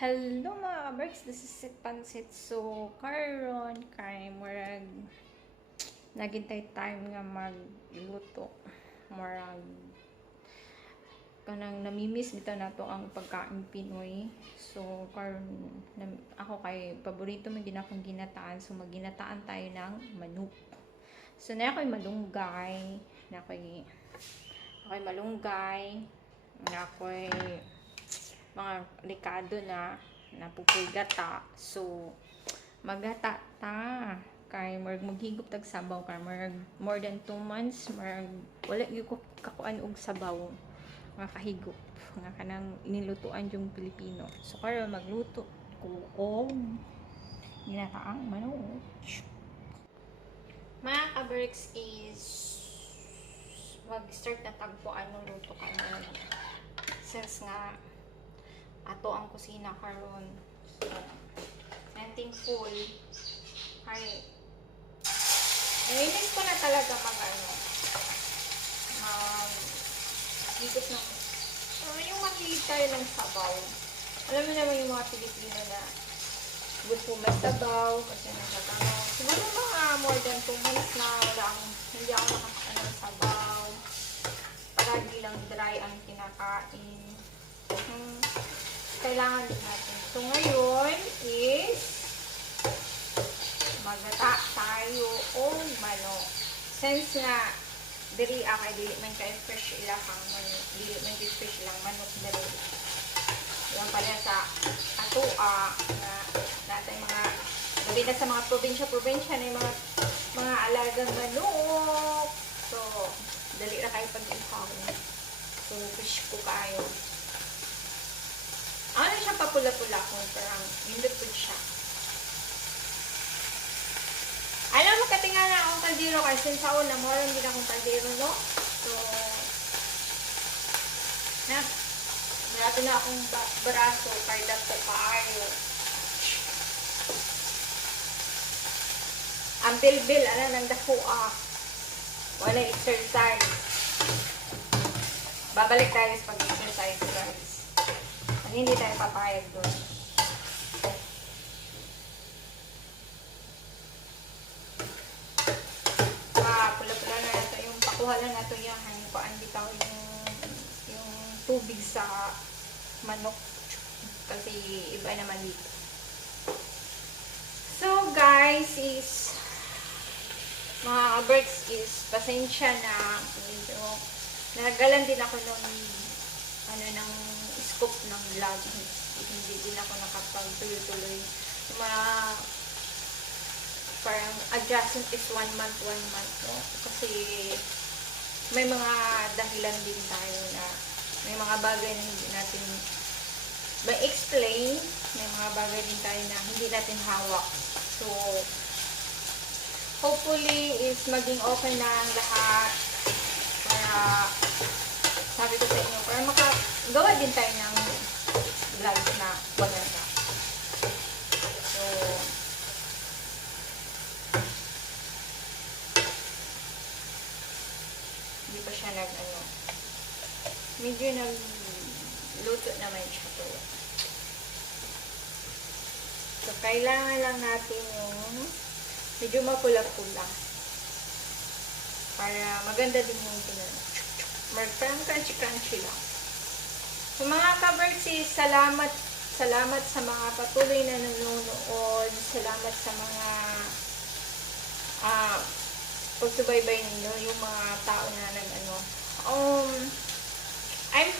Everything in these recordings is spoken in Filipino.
Hello mga kaberks, this is si Pansit. So, karon kay murag nagintay time nga magluto. Murag kanang namimiss bitaw nato ang pagkain Pinoy. So, karon ako kay paborito man gid akong ginataan. So, magginataan tayo ng manok. So, na ako'y malunggay, na ako'y malunggay, na ako'y mga likado na napupulgata. So maggata ta kay maghigop tag sabaw kay more than 2 months wala gyud ko kakuan og sabaw nga kahigop nga kanang inilutuan yung Pilipino. So karon magluto ko og ginataang manok. Mga kaberks is mag-start na tagpuan ng luto karon since nga ato ang kusina karon. So, renting full. Ay, nainis ko na talaga higop ng, yung maghihintay ng sabaw. Alam mo naman yung mga Pilipino na gusto may sabaw, kasi nagtatanong. Siguro mga more than 2 months na hindi ako nakakain ng sabaw. Palagi lang dry ang kinakain. Kailangan din natin. So, ngayon is magata tayo o manok. Since nga diri akay dili man kay fresh ilahang manok, dili man kay fresh lang manok diri. Yung pala sa atua na natin mga gabi na sa mga probinsya na yung mga alagang manok. So, dali na kayo pag-ihaw. So, fish ko kayo. Ano siya papula-pula kung parang hindot po siya. Alam mo, katinga na akong kaldero kasi sa una mo rin din akong kaldero, no? So, marami na akong braso kaya dato kaayo. Ang bilbil, nang dako wala exercise. Babalik tayo sa pag-exercise, guys. Hindi tayo papayag doon. Pula-pula na nato yung pakuha lang nato yung hanipaan bitaw yung tubig sa manok kasi iba naman dito. So guys is mga birds is pasensya na medyo nagalan din ako nung ng scoop ng vlog. Hindi din ako nakapag-tuloy-tuloy. Parang adjustment is 1 month, no? Kasi may mga dahilan din tayo na may mga bagay na hindi natin ma-explain. May mga bagay din tayo na hindi natin hawak. So, hopefully is maging okay na ang lahat para sabi ko sa inyo, para makagawa din tayo ng vlog na maganda. So, hindi pa siya medyo nagluto naman siya to. So, kailangan lang natin yung medyo mapula-pula para maganda din yung tinanong. Parang crunchy lang. So, mga kaberksi, salamat sa mga patuloy na nanonood. Salamat sa mga pagsubaybay ninyo, yung mga tao na I'm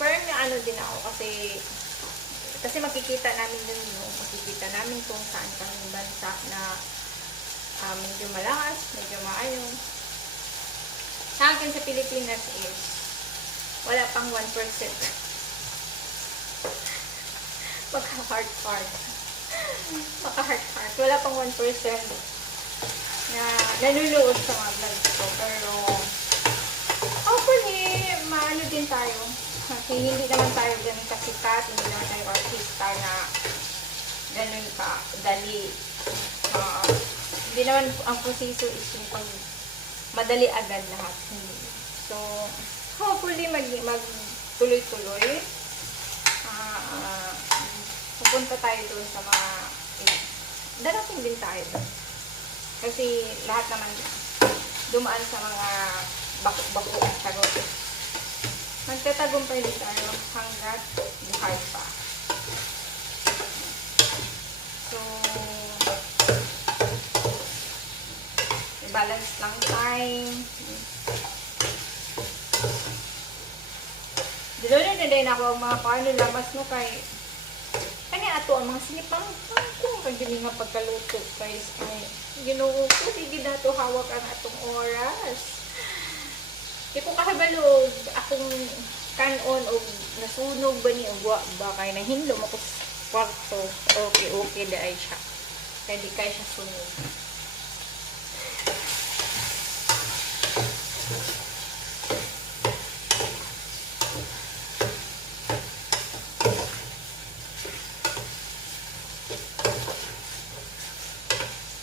parang din ako kasi makikita namin dun, makikita namin kung saan kami bansa na medyo malakas, medyo maayon. Sa akin sa Pilipinas is wala pang 1%. Maka-heart. Wala pang 1% na nanunood sa mga vlogs ko. Pero hopefully, maano din tayo. Kasi hindi naman tayo ganun kasikat, hindi naman tayo artista na ganun ka dali. Hindi naman ang proseso is yung madali agad lahat. So, hopefully magtuloy-tuloy. pupunta tayo doon sa mga, darating din tayo doon. Kasi lahat naman dumaan sa mga bako-bako at tarot. Magtatagumpay din tayo hanggat buhay pa. So, balance lang time. Dito na din ako ang mga paano lamas mo kay kanya ato ang mga sinipang kung kagili nga pagkaluto guys ay Ginoo ko sige na to hawak ang atong oras. Di ko kahabalog akong kanon o nasunog ba ni ugwa ba kay nahindom ako sa kwarto. Okay dai siya. Kaya di kaya siya sunog.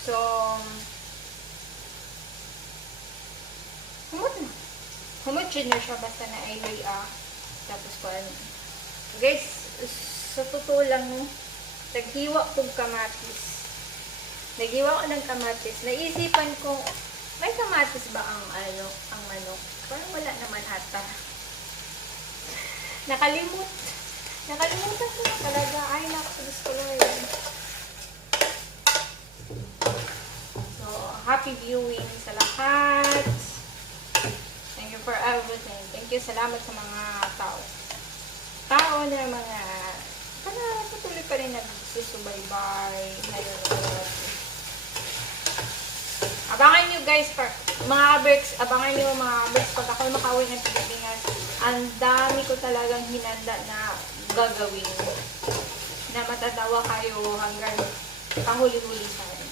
So, humot na siya basta na ay tapos ko guys, sa totoo lang naghiwa kong kamatis. Naghiwa ko ng kamatis. Naisipan ko, may kamatis ba ang ang manok? Parang wala naman ata. Nakalimutan ko na talaga. Ay, nakapagos ko lang yun. So, happy viewing sa lahat. Thank you for everything. Thank you, salamat sa mga tao na mga patuloy pa rin nagsusubaybay. Abangan nyo guys, mga berks, abangan nyo mga berks pag ako makauwi ng Pilipinas. Ang dami ko talagang hinanda na gagawin. Na matatawa kayo hanggang pahuli-huli sa akin.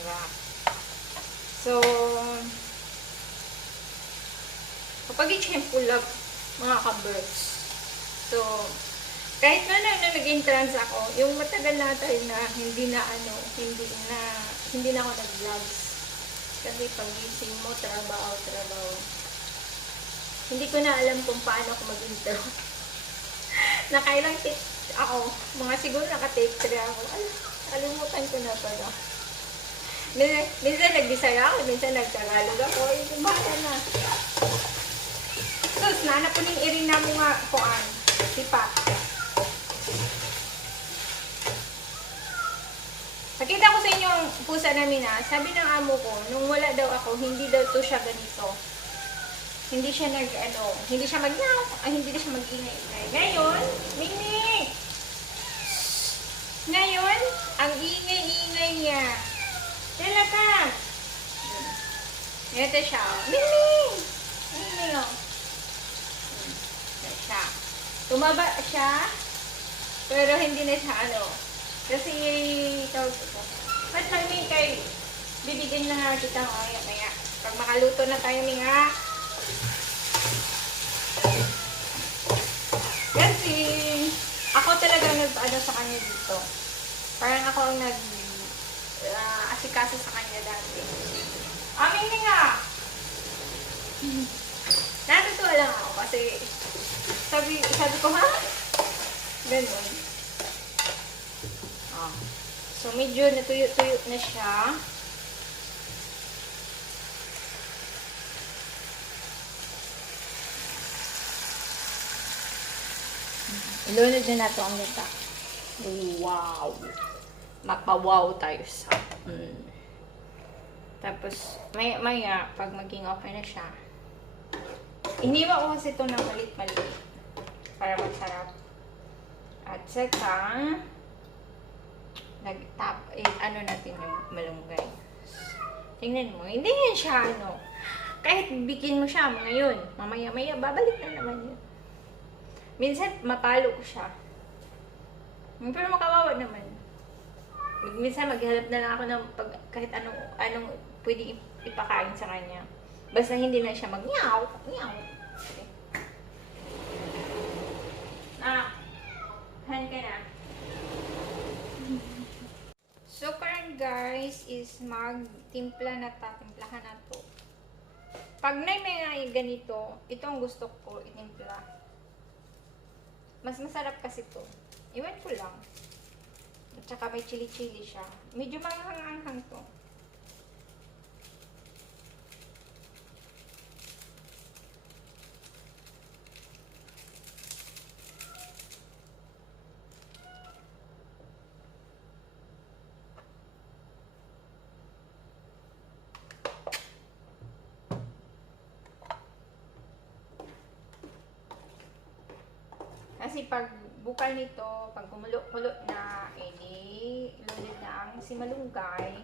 Diba? So, kapag i-shampoo lang, mga ka-berks. So, kahit na nag-entrance ako, yung matagal na tayo na hindi na ako nag-vlogs. Kasi pag-gising mo, trabaho. Hindi ko na alam kung paano ako mag-intro. Nakailang take ako. Mga siguro naka-take 3 ako. Kalimutan ko na pala. Minsan nag-Bisaya ako, minsan nag-Tagalog ako. Bahala na. Sus, naanap ko ng iring na mo nga kuan. Sipa. Nakita ko sa inyo ang pusa namin sabi ng amo ko, nung wala daw ako, hindi daw to siya ganito. Hindi siya hindi siya mag-yaw, hindi na siya mag-ingay-ingay. Ngayon, Mimi! Ngayon, ang ingay-ingay niya. Tila ka! Ito siya. Mimi! Mimi, no? Ito siya. Tumaba siya, pero hindi na siya kasi tawag ito. Mas may kay bibigyan na nga kita kaya pag makaluto na tayo nga. Kasi ako talaga nag-ano sa kanya dito. Parang ako ang asikaso sa kanya dati. Amin nga. Natutuwa lang ako kasi sabi ko ganun. So, medyo natuyo-tuyo na siya. Ilunod na nato ang nita. Wow! Mapawaw tayo sa. Tapos, maya, pag maging okay na siya, iniwa ko kasi ito ng malit-malit para masarap. At saka, natin yung malunggay. Tingnan mo, hindi yan siya kahit bikin mo siya ngayon, mamaya-maya, babalik na naman yun. Minsan, mapalo ko siya. Pero makawawa naman. Minsan, maghanap na lang ako ng kahit anong pwede ipakain sa kanya. Basta hindi na siya mag-nyaw. Okay. Han ka na. So, current guys, is magtimpla na timplahan na to. Pag may ganito, ito ang gusto ko itimpla. Mas masarap kasi to. Iwan ko lang. At saka may chili-chili siya. Medyo manghang-anghang to. Kasi pag bukal nito, pag kumulo-kulo na, edi loaded na ang si malunggay.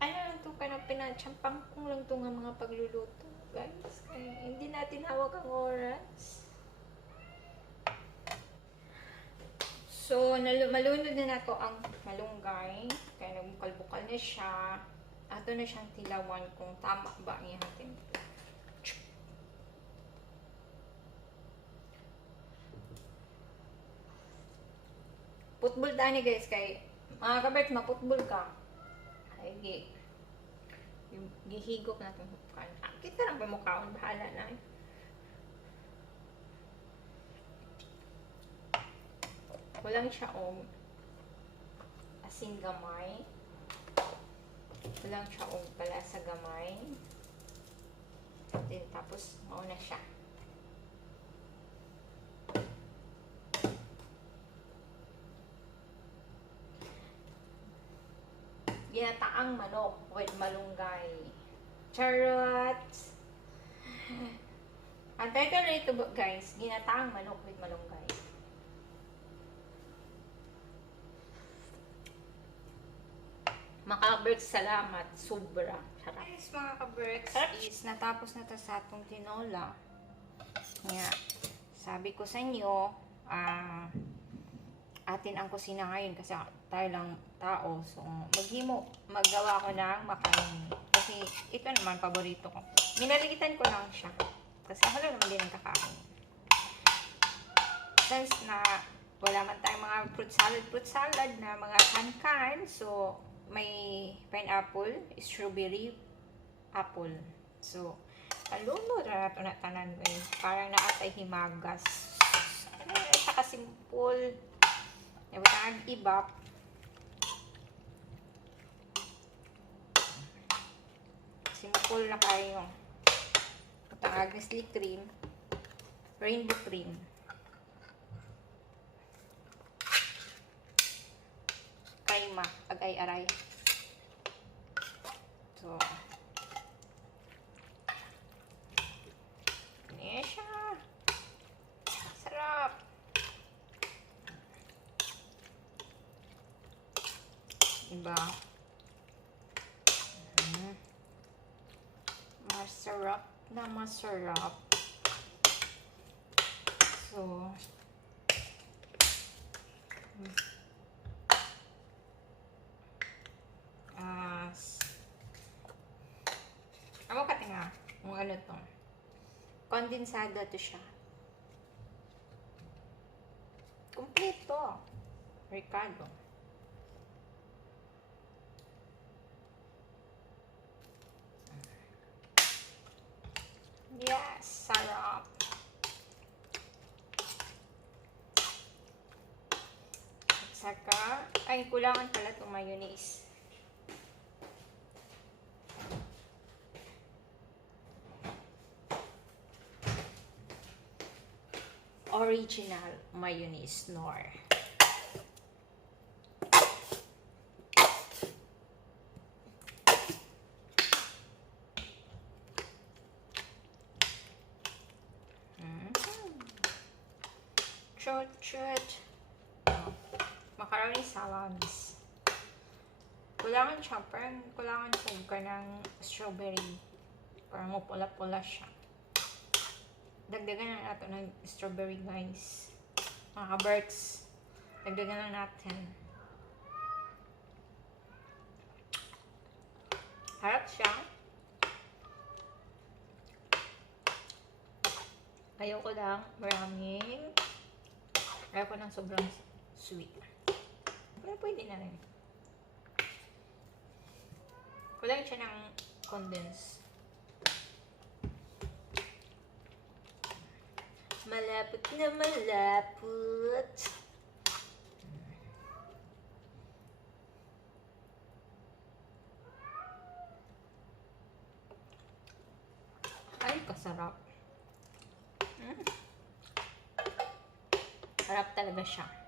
Ano lang to, kanang pinatsampang kong lang to nga mga pagluluto, guys. Kaya hindi natin hawak ang oras. So, malunod na nato ang malunggay. Kaya nagbukal-bukal na siya. Ato na siyang tilawan kung tama ba ang ihatin. Putbol tani guys, kay mga kabert, maputbol ka. Ay, gihigop natin hukan. Kita lang pa mukhaon, bahala na. Walang siya asin gamay. Walang siya palasa gamay. Then, tapos, mauna siya. Ginataang manok with malunggay. Charot! Ang title nito guys, ginataang manok with malunggay. Mga kaberks, salamat. Sobra. Sarap. Guys, mga kaberks, is natapos na to sa atong tinola. Nga, sabi ko sa inyo, atin ang kusina ngayon kasi tayo lang tao. So, maggawa ko ng macaroni. Kasi ito naman, paborito ko. Minaligitan ko lang siya. Kasi ako lang naman din ang kakain. Since na wala man tayong mga fruit salad na mga kan-kan. So, may pineapple, strawberry, apple. So, kalunod na ito na tanan. Parang naatay himagas. Saka simple. Ibap. Simple na kayo. Tangag Nestle cream. Rainbow cream. Kaima. Agay-aray. So. Ini siya. Sarap. Diba? Masarap na masarap. So, amo ka tinga, kung ano to. Kondensado to siya. Kompleto. Ricardo. Yes, sarap. At saka, ay kulangan pala itong mayonnaise. Original mayonnaise Knorr. Chut. Macaroni salamis. Kulangan siya, parang kulangan siya ng strawberry. Parang mapula-pula siya. Dagdagan na natin ng strawberry, guys. Mga kaberks. Dagdagan na natin. Harap siya. Ayoko lang maraming. Ayoko ng sobrang sweet. Pero pwede na rin. Kulang siya ng condense. Malapot na malapot. Ay, kasarap. Sarap talaga siya.